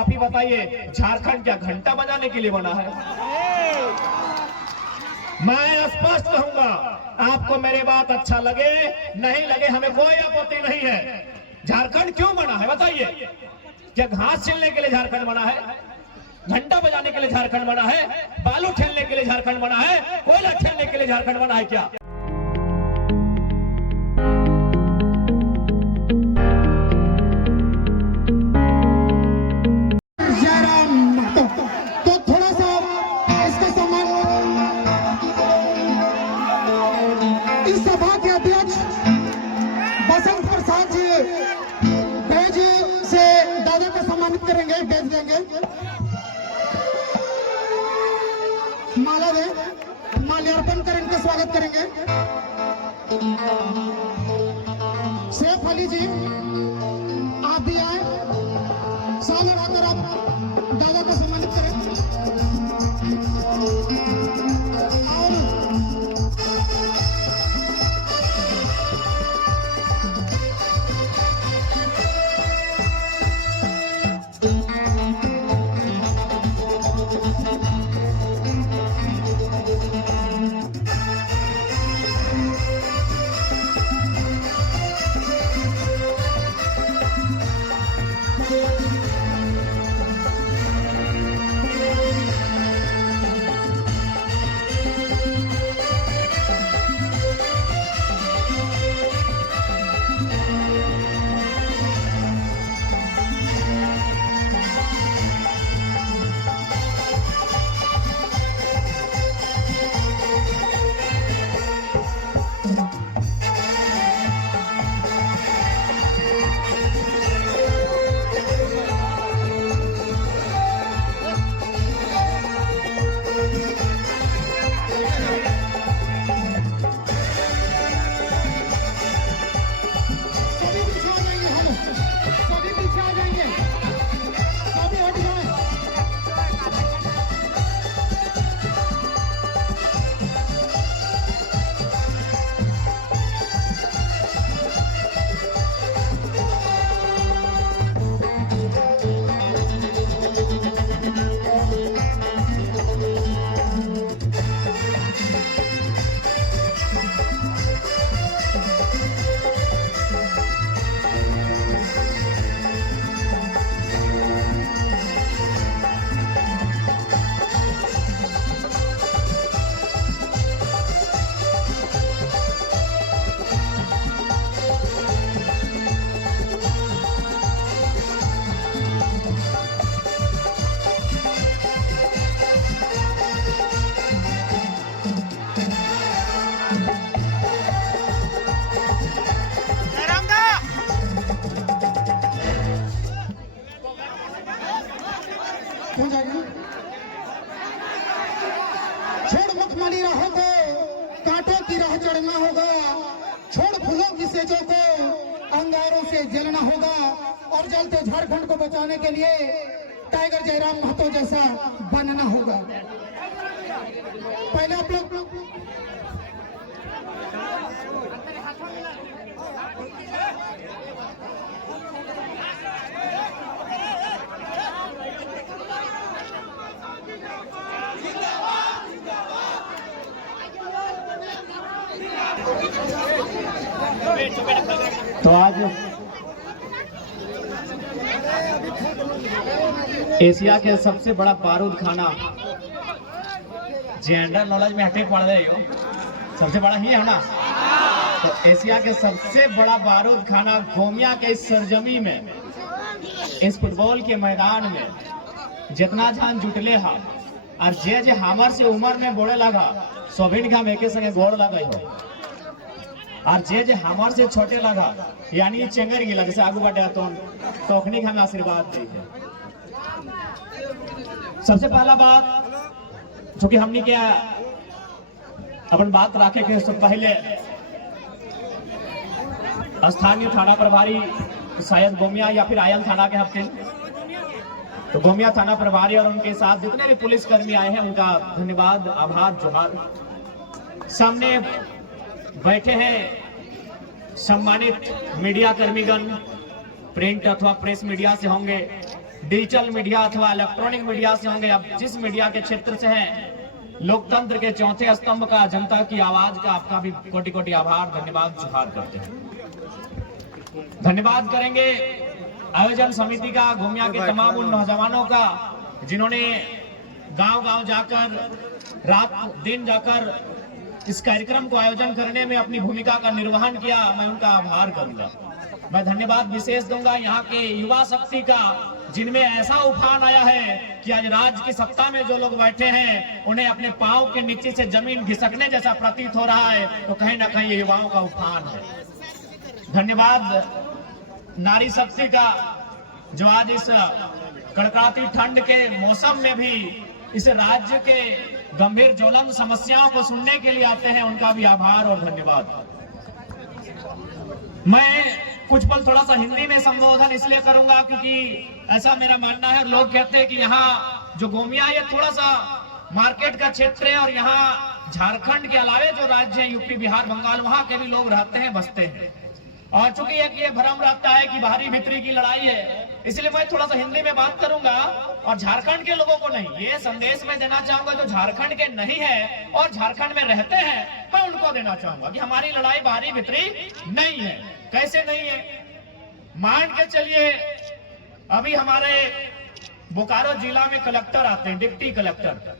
आप ही बताइए, झारखंड क्या घंटा बजाने के लिए बना है? मैं स्पष्ट कहूंगा, आपको मेरी बात अच्छा लगे नहीं लगे हमें कोई आपत्ति नहीं है। झारखंड क्यों बना है बताइए? क्या घास छीलने के लिए झारखंड बना है? घंटा बजाने के लिए झारखंड बना है? बालू ठेलने के लिए झारखंड बना है? कोयला ठेलने के लिए झारखंड बना है क्या? माला दे, माल्यार्पण कर इनका स्वागत करेंगे। सैफ अली जी आप भी आए, साल उड़ाकर आप दादा को सम्मानित करें। छोड़ मखमली राहों को, कांटों की राह चढ़ना होगा। छोड़ फूलों की सेजों को, अंगारों से जलना होगा। और जलते झारखंड को बचाने के लिए टाइगर जयराम महतो जैसा बनना होगा। पहले आप लोग तो आज एशिया के सबसे बड़ा बारूद खाना, जेंडर नॉलेज में हटे पड़ रहे हो, सबसे बड़ा ही है ना। तो एशिया के सबसे बड़ा बारूद खाना गोमिया के इस सरजमी में, इस फुटबॉल के मैदान में जितना जान जुटले हा और जे हमर से उम्र में बोले लगा सोभिन हम एक संगे गोड़ लगे हो, और जे हमर से छोटे लगा यानी चेंगर गिला जैसे आगू बढ़े तो अखनी हमें आशीर्वाद दी है। सबसे पहला बात जो कि हमने क्या अपन बात रखे के उससे पहले स्थानीय थाना प्रभारी शायद गोमिया या फिर आयल थाना के हफ्ते, तो गोमिया थाना प्रभारी और उनके साथ जितने भी पुलिसकर्मी आए हैं उनका धन्यवाद, आभार, जोहार। सामने बैठे हैं सम्मानित मीडिया कर्मीगण, प्रिंट अथवा प्रेस मीडिया से होंगे, डिजिटल मीडिया अथवा इलेक्ट्रॉनिक मीडिया से होंगे, अब जिस मीडिया के क्षेत्र से हैं, लोकतंत्र के चौथे स्तंभ का, जनता की आवाज का आपका भी कोटि कोटि आभार, धन्यवाद जुहार करते हैं। धन्यवाद करेंगे आयोजन समिति का, गोमिया के तमाम उन नौजवानों का जिन्होंने गांव-गांव जाकर, रात दिन जाकर इस कार्यक्रम को आयोजन करने में अपनी भूमिका का निर्वहन किया। मैं उनका आभार करूंगा। मैं धन्यवाद विशेष दूंगा यहाँ के युवा शक्ति का, जिनमें ऐसा उफान आया है कि आज राज्य की सत्ता में जो लोग बैठे हैं उन्हें अपने पांव के नीचे से जमीन घिसकने जैसा प्रतीत हो रहा है, तो कहीं ना कहीं ये युवाओं का उफान है। धन्यवाद नारी शक्ति का, जो आज इस कड़कड़ाती ठंड के मौसम में भी इस राज्य के गंभीर ज्वलंत समस्याओं को सुनने के लिए आते हैं, उनका भी आभार और धन्यवाद। मैं कुछ पल थोड़ा सा हिंदी में संबोधन इसलिए करूंगा क्योंकि ऐसा मेरा मानना है, लोग कहते हैं कि यहाँ जो गोमिया ये थोड़ा सा मार्केट का क्षेत्र है और यहाँ झारखंड के अलावे जो राज्य है यूपी बिहार बंगाल, वहां के भी लोग रहते हैं, बसते हैं। और चूंकि ये भ्रम रहता है कि बाहरी भीतरी की लड़ाई है, इसलिए मैं थोड़ा सा हिंदी में बात करूंगा और झारखंड के लोगों को नहीं, ये संदेश मैं देना चाहूंगा जो झारखंड के नहीं है और झारखंड में रहते हैं, मैं उनको देना चाहूंगा कि हमारी लड़ाई बाहरी भीतरी नहीं है। कैसे नहीं है? मान के चलिए अभी हमारे बोकारो जिला में कलेक्टर आते हैं, डिप्टी कलेक्टर,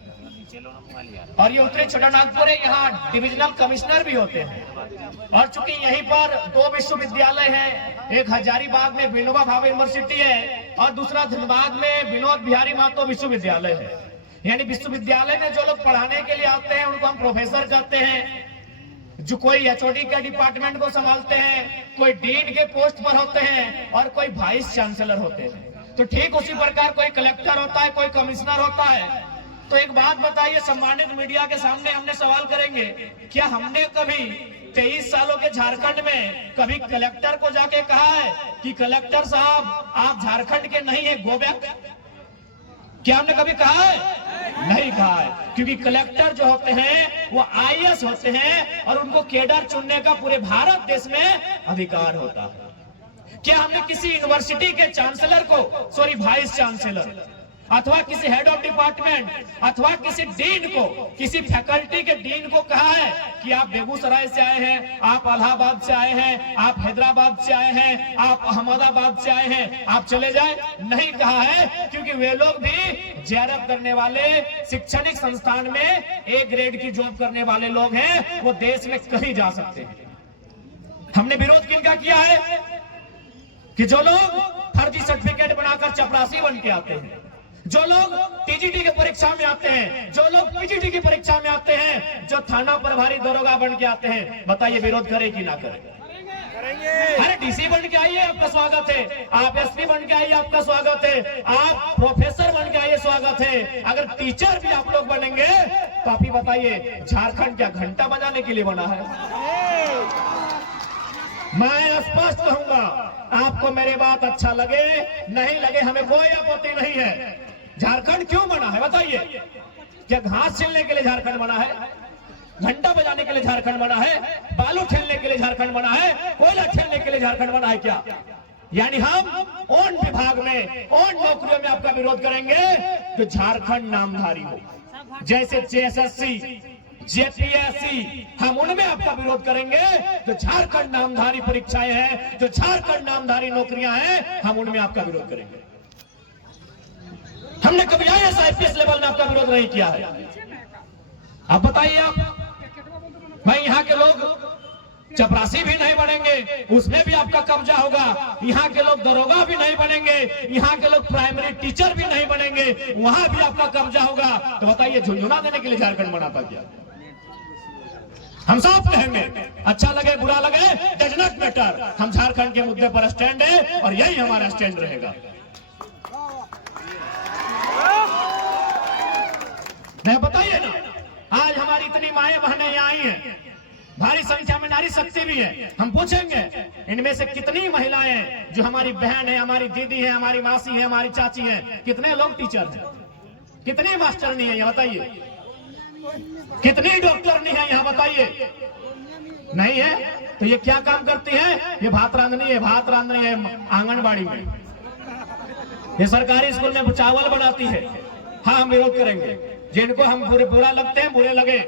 और ये उत्तरी छोटानागपुर है, यहाँ डिविजनल कमिश्नर भी होते हैं। और चूंकि यहीं पर दो विश्वविद्यालय हैं, एक हजारीबाग में विनोबा भावे यूनिवर्सिटी है और दूसरा धनबाद में विनोद बिहारी महतो विश्वविद्यालय है। यानी विश्वविद्यालय में जो लोग पढ़ाने के लिए आते हैं उनको हम प्रोफेसर कहते हैं, जो कोई एचओडी के डिपार्टमेंट को संभालते हैं, कोई डीन के पोस्ट पर होते हैं और कोई वाइस चांसलर होते हैं। तो ठीक उसी प्रकार कोई कलेक्टर होता है, कोई कमिश्नर होता है। तो एक बात बताइए, सम्मानित मीडिया के सामने हमने सवाल करेंगे, क्या हमने कभी 23 सालों के झारखंड में कभी कलेक्टर को जाके कहा है कि कलेक्टर साहब आप झारखंड के नहीं है, गो बैक? क्या हमने कभी कहा है? नहीं कहा है, क्योंकि कलेक्टर जो होते हैं वो आईएएस होते हैं और उनको केडर चुनने का पूरे भारत देश में अधिकार होता है। क्या हमने किसी यूनिवर्सिटी के चांसलर को, सॉरी वाइस चांसलर, अथवा किसी हेड ऑफ डिपार्टमेंट अथवा किसी डीन को, किसी फैकल्टी के डीन को कहा है कि आप बेगूसराय से आए हैं, आप इलाहाबाद से आए हैं, आप हैदराबाद से आए हैं, आप अहमदाबाद से आए हैं, आप चले जाए? नहीं कहा है, क्योंकि वे लोग भी जेआरएफ करने वाले, शैक्षणिक संस्थान में ए ग्रेड की जॉब करने वाले लोग हैं, वो देश में कहीं जा सकते हैं। हमने विरोध किनका किया है कि जो लोग फर्जी सर्टिफिकेट बनाकर चपरासी बन के आते हैं, जो लोग टीजीटी की परीक्षा में आते हैं, जो लोग पीजीटी की परीक्षा में आते हैं, जो थाना प्रभारी दरोगा बन के आते हैं, बताइए विरोध करें कि ना करें? अरे डीसी बन के आइए, आपका स्वागत है। आप एसपी बन के आइए, आपका स्वागत है। आप प्रोफेसर बन के आइए, स्वागत है। अगर टीचर भी आप लोग बनेंगे तो आप ही बताइए, झारखंड क्या घंटा बजाने के लिए बना है? मैं स्पष्ट कहूंगा, आपको मेरी बात अच्छा लगे नहीं लगे, हमें कोई आपत्ति नहीं है। झारखंड क्यों बना है बताइए? क्या घास छीलने के लिए झारखंड बना है? घंटा बजाने के लिए झारखंड बना है? बालू ठेलने के लिए झारखंड बना है? कोयला ठेलने के लिए झारखंड बना है क्या? यानी हम उन विभाग में, उन नौकरियों में आपका विरोध करेंगे जो झारखंड नामधारी हो, जैसे जेएसएससी, जेपीएससी, हम उनमें आपका विरोध करेंगे। जो झारखंड नामधारी परीक्षाएं हैं, जो झारखंड नामधारी नौकरियां हैं, हम उनमें आपका विरोध करेंगे। हमने कभी आईएएस आईपीएस लेवल में आपका विरोध नहीं किया है। अब बताइए आप, भाई यहाँ के लोग चपरासी भी नहीं बनेंगे, उसमें भी आपका कब्जा होगा। यहाँ के लोग दरोगा भी नहीं बनेंगे, यहाँ के लोग प्राइमरी टीचर भी नहीं बनेंगे, वहां भी आपका कब्जा होगा। तो बताइए झुंझुना देने के लिए झारखंड बनाता क्या? हम साफ कहेंगे, अच्छा लगे बुरा लगे, डज नॉट मैटर, हम झारखंड के मुद्दे पर स्टैंड है और यही हमारा स्टैंड रहेगा। नहीं बताइए ना, आज हमारी इतनी माएं बहनें यहाँ आई हैं, भारी संख्या में नारी शक्ति भी है। हम पूछेंगे इनमें से कितनी महिलाएं जो हमारी बहन है, हमारी दीदी है, हमारी मासी है, हमारी चाची है, कितने लोग टीचर हैं, कितनी मास्टरनी है यहाँ बताइए, कितनी डॉक्टरनी है यहाँ बताइए? नहीं है तो ये क्या काम करती है? ये भात रांधनी है, भात रांधनी है आंगनबाड़ी में। ये सरकारी स्कूल में चावल बनाती है। हाँ, हम विरोध करेंगे। जिनको हम बुरा लगते हैं, बुरे लगे,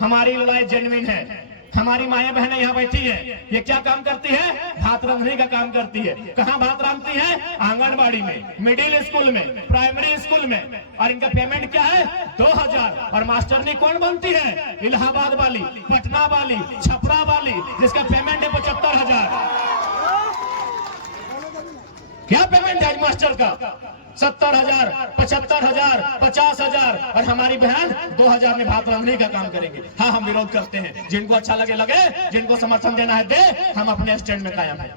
हमारी लड़ाई जेन्युइन है। हमारी माएं बहनें यहाँ बैठी हैं, ये क्या काम करती है? भात रांधने का काम करती है। कहाँ भात रांधती है? आंगनबाड़ी में, मिडिल स्कूल में, प्राइमरी स्कूल में। और इनका पेमेंट क्या है? 2000। और मास्टरनी कौन बनती है? इलाहाबाद वाली, पटना वाली, छपरा वाली, जिसका पेमेंट है 75,000। क्या पेमेंट है मास्टर का? 70,000, 75,000, 50,000। और हमारी बहन 2000 में भात रांधने का काम करेंगे। हाँ, हम विरोध करते हैं। जिनको अच्छा लगे लगे, जिनको समर्थन देना है दे, हम अपने स्टैंड में कायम हैं।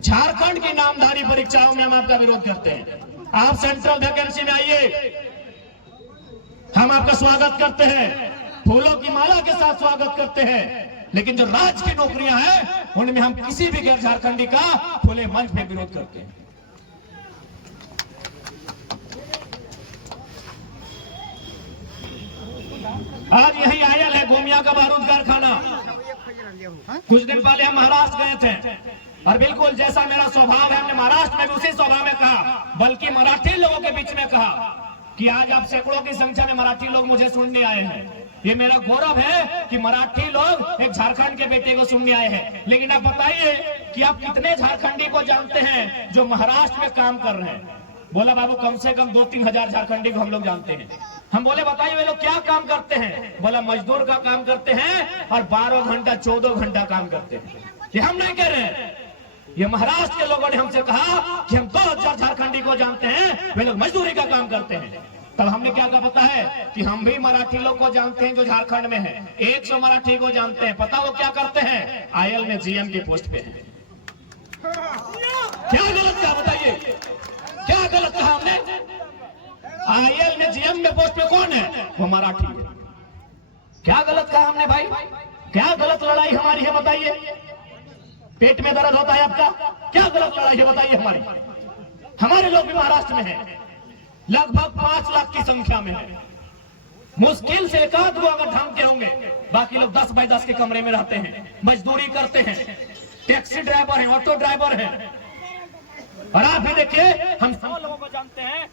झारखंड की नामधारी परीक्षाओं में हम आपका विरोध करते हैं। आप सेंट्रल वैकेंसी में आइए, हम आपका स्वागत करते हैं, फूलों की माला के साथ स्वागत करते हैं। लेकिन जो राज्य की नौकरियां हैं, उनमें हम किसी भी गैर झारखंडी का खुले मंच में विरोध करते हैं। आज यही आयल है गोमिया का बारूद कारखाना। कुछ दिन पहले हम महाराष्ट्र गए थे, और बिल्कुल जैसा मेरा स्वभाव है, हमने महाराष्ट्र में भी उसी स्वभाव में कहा, बल्कि मराठी लोगों के बीच में कहा कि आज आप सैकड़ों की संख्या में मराठी लोग मुझे सुनने आए हैं। ये मेरा गौरव है कि मराठी लोग एक झारखंड के बेटे को सुनने आए हैं। लेकिन आप बताइए कि आप कितने झारखंडी को जानते हैं जो महाराष्ट्र में काम कर रहे हैं? बोला बाबू कम से कम 2-3 हजार झारखंडी को हम लोग जानते हैं। हम बोले बताइए वे लोग क्या काम करते हैं? बोला मजदूर का काम करते हैं और 12 घंटा 14 घंटा काम करते हैं। ये हम नहीं कह रहे हैं, ये महाराष्ट्र के लोगों ने हमसे कहा कि हम 2000 झारखंडी को जानते हैं, वे लोग मजदूरी का काम करते हैं। तब हमने क्या कहा पता है कि हम भी मराठी लोग को जानते हैं जो झारखंड में है। 100 मराठी को जानते हैं। पता वो क्या करते हैं? आयल में जीएम की पोस्ट पे है। क्या गलत कहा बताइए? क्या गलत कहा हमने? आयल में जीएम में पोस्ट पे कौन है? वो मराठी है। क्या गलत कहा हमने भाई? क्या गलत लड़ाई हमारी है बताइए? पेट में दर्द होता है आपका? क्या गलत लड़ाई है बताइए हमारी? हमारे लोग भी महाराष्ट्र में हैं, लगभग 5 लाख की संख्या में है। मुश्किल से एक आध अगर ढंग के होंगे, बाकी लोग 10 बाई 10 के कमरे में रहते हैं, मजदूरी करते हैं, टैक्सी ड्राइवर हैं, ऑटो ड्राइवर हैं। और आप भी देखिए, हम 100 लोगों को जानते हैं।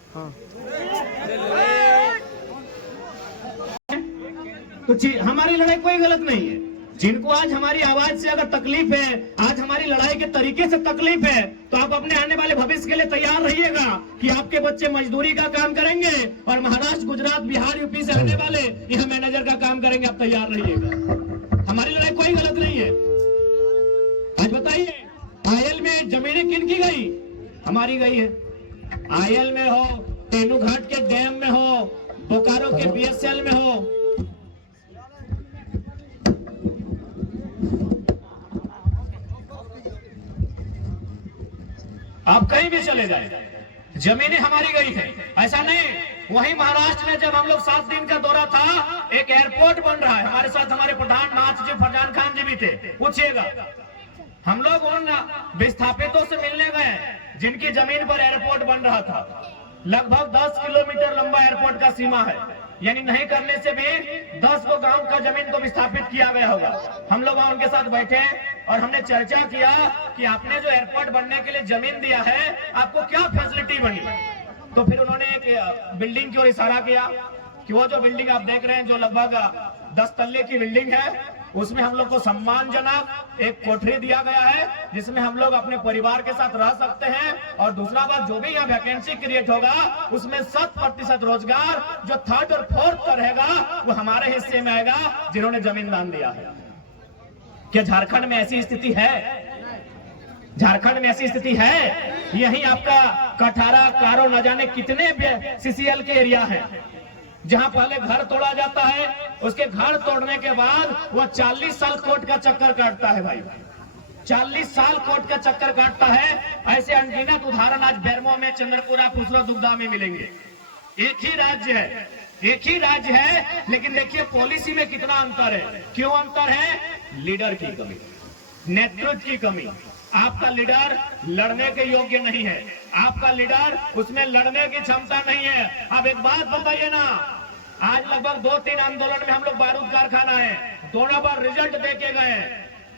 तो हमारी लड़ाई कोई गलत नहीं है। जिनको आज हमारी आवाज से अगर तकलीफ है, आज हमारी लड़ाई के तरीके से तकलीफ है, तो आप अपने आने वाले भविष्य के लिए तैयार रहिएगा कि आपके बच्चे मजदूरी का काम करेंगे और महाराष्ट्र, गुजरात, बिहार, यूपी से आने वाले यहाँ मैनेजर का काम करेंगे। आप तैयार रहिएगा। हमारी लड़ाई कोई गलत नहीं है। आज बताइए, आयल में जमीनें किन की गई? हमारी गई है। आयल में हो, तेनूघाट के डैम में हो, बोकारो के बीएसएल में हो, आप कहीं भी चले जाए, जमीनें हमारी गई है। ऐसा नहीं, वहीं महाराष्ट्र में जब हम लोग 7 दिन का दौरा था, एक एयरपोर्ट बन रहा है। हमारे साथ हमारे प्रधान जी फरजान खान जी भी थे। पूछिएगा, हम लोग उन विस्थापितों से मिलने गए जिनकी जमीन पर एयरपोर्ट बन रहा था। लगभग 10 किलोमीटर लंबा एयरपोर्ट का सीमा है, यानी नहीं करने से भी 10 को गांव का जमीन को विस्थापित किया गया होगा। हम लोग वहां उनके साथ बैठे और हमने चर्चा किया कि आपने जो एयरपोर्ट बनने के लिए जमीन दिया है, आपको क्या फैसिलिटी बनी? तो फिर उन्होंने एक बिल्डिंग की ओर इशारा किया कि वो जो बिल्डिंग आप देख रहे हैं, जो लगभग 10 तल्ले की बिल्डिंग है, उसमें हम लोग को सम्मानजनक एक कोठरी दिया गया है, जिसमें हम लोग अपने परिवार के साथ रह सकते हैं। और दूसरा बात, जो भी यहाँ वैकेंसी क्रिएट होगा, उसमें 100% रोजगार जो 3rd और 4th का रहेगा, वो हमारे हिस्से में आएगा, जिन्होंने जमीन दान दिया है। क्या झारखंड में ऐसी स्थिति है? झारखंड में ऐसी स्थिति है? यही आपका कठारा, कारो, न जाने कितने सीसीएल के एरिया है, जहां पहले घर तोड़ा जाता है, उसके घर तोड़ने के बाद वह 40 साल कोर्ट का चक्कर काटता है भाई। 40 साल कोर्ट का चक्कर काटता है। ऐसे अनगिनत उदाहरण आज बेरमो में, चंद्रपुरा, फुसरा, दुग्धा में मिलेंगे। एक ही राज्य है, एक ही राज्य है, लेकिन देखिए पॉलिसी में कितना अंतर है। क्यों अंतर है? लीडर की कमी, नेतृत्व की कमी। आपका लीडर लड़ने के योग्य नहीं है, आपका लीडर उसमें लड़ने की क्षमता नहीं है। अब एक बात बताइए ना, आज लगभग 2-3 आंदोलन में हम लोग बारूद कारखाना है, दोनों बार रिजल्ट देके गए,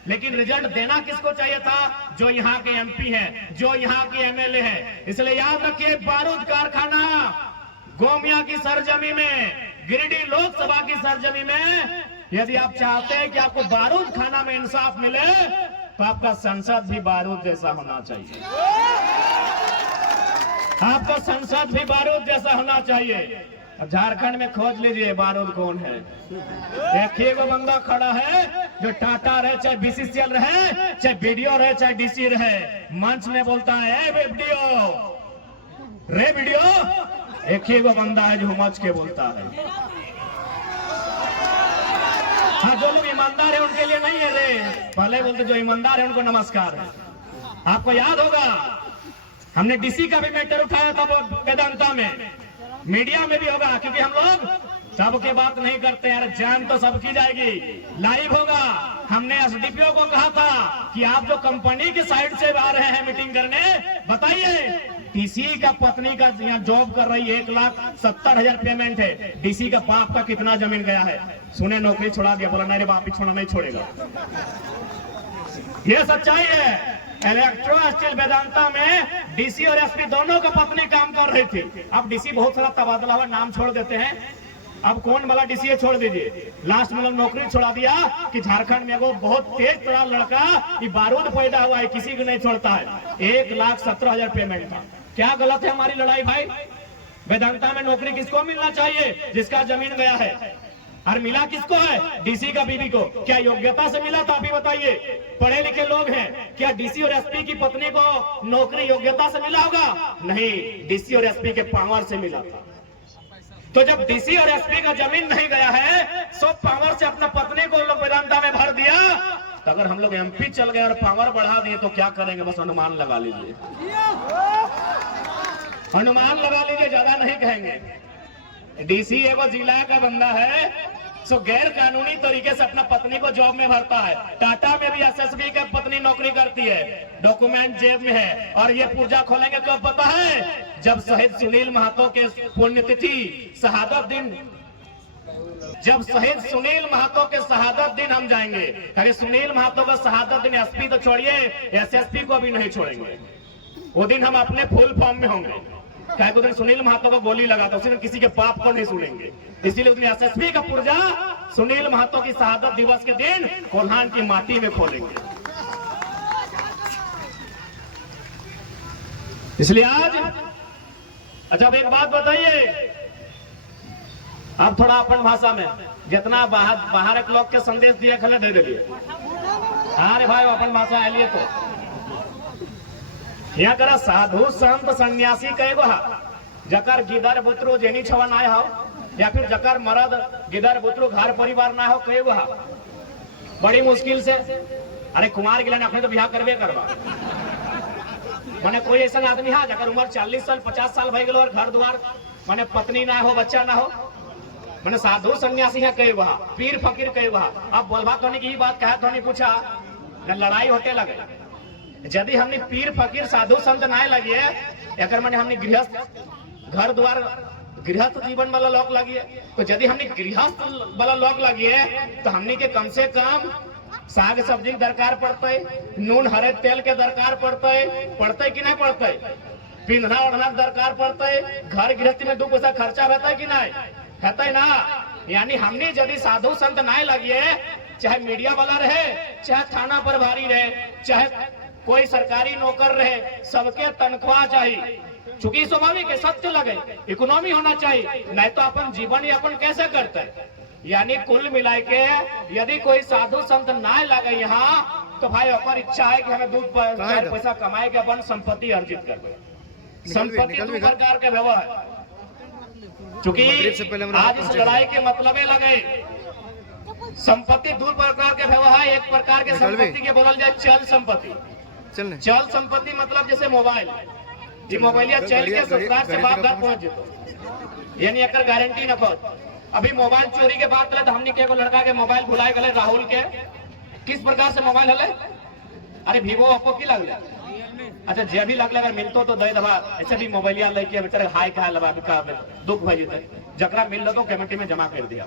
लेकिन रिजल्ट देना किसको चाहिए था? जो यहाँ के एमपी हैं, जो यहाँ के एमएलए हैं। इसलिए याद रखिए, बारूद कारखाना गोमिया की सरजमी में, गिरिडीह लोकसभा की सरजमी में, यदि आप चाहते हैं कि आपको बारूद खाना में इंसाफ मिले तो आपका संसद भी बारूद जैसा होना चाहिए। आपका संसद भी बारूद जैसा होना चाहिए। झारखंड में खोज लीजिए बारूद कौन है। एक ही वो बंदा खड़ा है जो टाटा रहे, चाहे बीसीसीएल रहे, चाहे बीडीओ रहे, चाहे डीसी रहे, मंच में बोलता है रे वीडियो। एक ही वो बंदा है जो मच के बोलता है। हाँ, जो लोग ईमानदार है उनके लिए नहीं है रे, पहले बोलते जो ईमानदार है उनको नमस्कार है। आपको याद होगा हमने डीसी का भी मैटर उठाया था वो वेदांता में, मीडिया में भी होगा, क्योंकि हम लोग सबके बात नहीं करते यार, जान तो सबकी जाएगी, लाइव होगा। हमने एसडीपीओ को कहा था कि आप जो कंपनी की साइड से आ रहे हैं मीटिंग करने, बताइए डीसी का पत्नी का यहाँ जॉब कर रही है, 1,70,000 पेमेंट है, डीसी का बाप का कितना जमीन गया है? सुने नौकरी छोड़ा दिया, बोला नहीं बाप ही छोड़ा नहीं छोड़ेगा। ये सच्चाई है। इलेक्ट्रो स्टील वेदांता में डीसी और एसपी दोनों का पत्नी काम कर रही थी। अब डीसी बहुत सारा तबादला हुआ, नाम छोड़ देते हैं, अब कौन वाला डीसी है छोड़ दीजिए। लास्ट में नौकरी छोड़ा दिया कि झारखंड में वो बहुत तेज तरार लड़का ये बारूद पैदा हुआ है, किसी को नहीं छोड़ता है। 1,17,000 पेमेंट था। क्या गलत है हमारी लड़ाई भाई? वेदांता में नौकरी किसको मिलना चाहिए? जिसका जमीन गया है। और मिला किसको है? डीसी का बीबी को। क्या योग्यता से मिला था? अभी बताइए, पढ़े लिखे लोग हैं, क्या डीसी और एसपी की पत्नी को नौकरी योग्यता से मिला होगा? नहीं, डीसी और एसपी के पावर से मिला था। तो जब डीसी और एसपी का जमीन नहीं गया है, सब पावर से अपना पत्नी को लोग वेदांता में भर दिया। तो अगर हम लोग एमपी चल गए और पावर बढ़ा दिए तो क्या करेंगे? बस अनुमान लगा लीजिए, अनुमान लगा लीजिए, ज्यादा नहीं कहेंगे। डीसी एगो जिला का बंदा है, सो गैर कानूनी तरीके से अपना पत्नी को जॉब में भरता है। टाटा में भी एसएसबी का पत्नी नौकरी करती है, डॉक्यूमेंट जेब में है। और ये पुर्जा खोलेंगे कब पता है? जब शहीद सुनील महतो के पुण्यतिथि शहादत दिन, जब शहीद सुनील महतो के शहादत दिन हम जाएंगे। क्योंकि सुनील महतो का शहादत दिन एसपी तो छोड़िए, एसएसपी को भी नहीं छोड़ेंगे। वो दिन हम अपने फुल फॉर्म में होंगे। क्या दिन सुनील महतो को गोली लगा था, उसी दिन किसी के पाप को नहीं सुनेंगे। इसीलिए उसने एसएसपी का पुर्जा सुनील महतो की शहादत दिवस के दिन कोल्हान की माटी में खोलेंगे। इसलिए आज अच्छा अब एक बात बताइए, आप थोड़ा अपन भाषा में जितना बाहर के लोग के संदेश दिए खले दे दिए। अरे भाई अपन भाषा आइए तो यहाँ करा साधु संत सन्यासी कएगो हा, जकर गिदर बुतरू जेनी छवा ना हो, या फिर जकर मर्द गिदर बुतरू घर परिवार ना हो, कएगो हा। बड़ी मुश्किल से अरे कुमार गिला अपने तो बिहार करबे करवा। माने कोई ऐसा आदमी है जकर उम्र 40 साल 50 साल भई गेलो और घर द्वार माने पत्नी ना हो, बच्चा ना हो, माने साधु सन्यासी है कएगो हा, पीर फकीर कएगो हा। अब बोलबा कहने की बात कहा तो नहीं पूछा न, लड़ाई होटे लगे। यदि हमने पीर फकीर साधु संत ना लगिए, एक माने हमने गृहस्थ घर द्वार गृहस्थ जीवन वाला लोग लगिए, तो यदि हमने गृहस्थ वाला लोग लगिए तो हमने के कम से कम साग सब्जी दरकार पड़ते, नून हरे तेल के दरकार पड़ते कि नहीं पड़ते, पिंधना ओढ़ना दरकार पड़ते, घर गृहस्थी में 2 पैसा खर्चा रहता है कि नहीं रहता ना। यानी हमने यदि साधु संत ना लगिए, चाहे मीडिया वाला रहे, चाहे थाना प्रभारी रहे, चाहे कोई सरकारी नौकर रहे, सबके तनख्वाह चाहिए। चूंकि स्वाभाविक है, सत्य लगे, इकोनॉमी होना चाहिए, नहीं तो अपन जीवन यापन कैसे करते हैं। यानी कुल मिला के यदि कोई साधु संत ना लगे यहाँ, तो भाई अपन इच्छा है कि हमें 2 पैसा कमाए के अपन संपत्ति अर्जित कर। संपत्ति 2 प्रकार के व्यवहार है, चूंकि आज इस लड़ाई के मतलब लगे संपत्ति 2 प्रकार के व्यवहार। एक प्रकार के संपत्ति के बोला जाए चल संपत्ति। चल संपत्ति मतलब जैसे मोबाइल, जी मोबाइलिया चल के ससुराल से बाप घर पहुंच जेतो, यानी एक गारंटी न खो। अभी मोबाइल चोरी के बात रहे तो हमने के लड़का के मोबाइल भुलाए गए, राहुल के किस प्रकार से मोबाइल हले, अरे वीवो ओप्पो की लगले, अच्छा जे भी लगले अगर मिलतो तो दे दबा, ऐसे भी मोबाइलिया लेके बेचारे हाई कहा लबा का दुख भई जेते, जकरा मिल तो कमेटी में जमा कर दिया।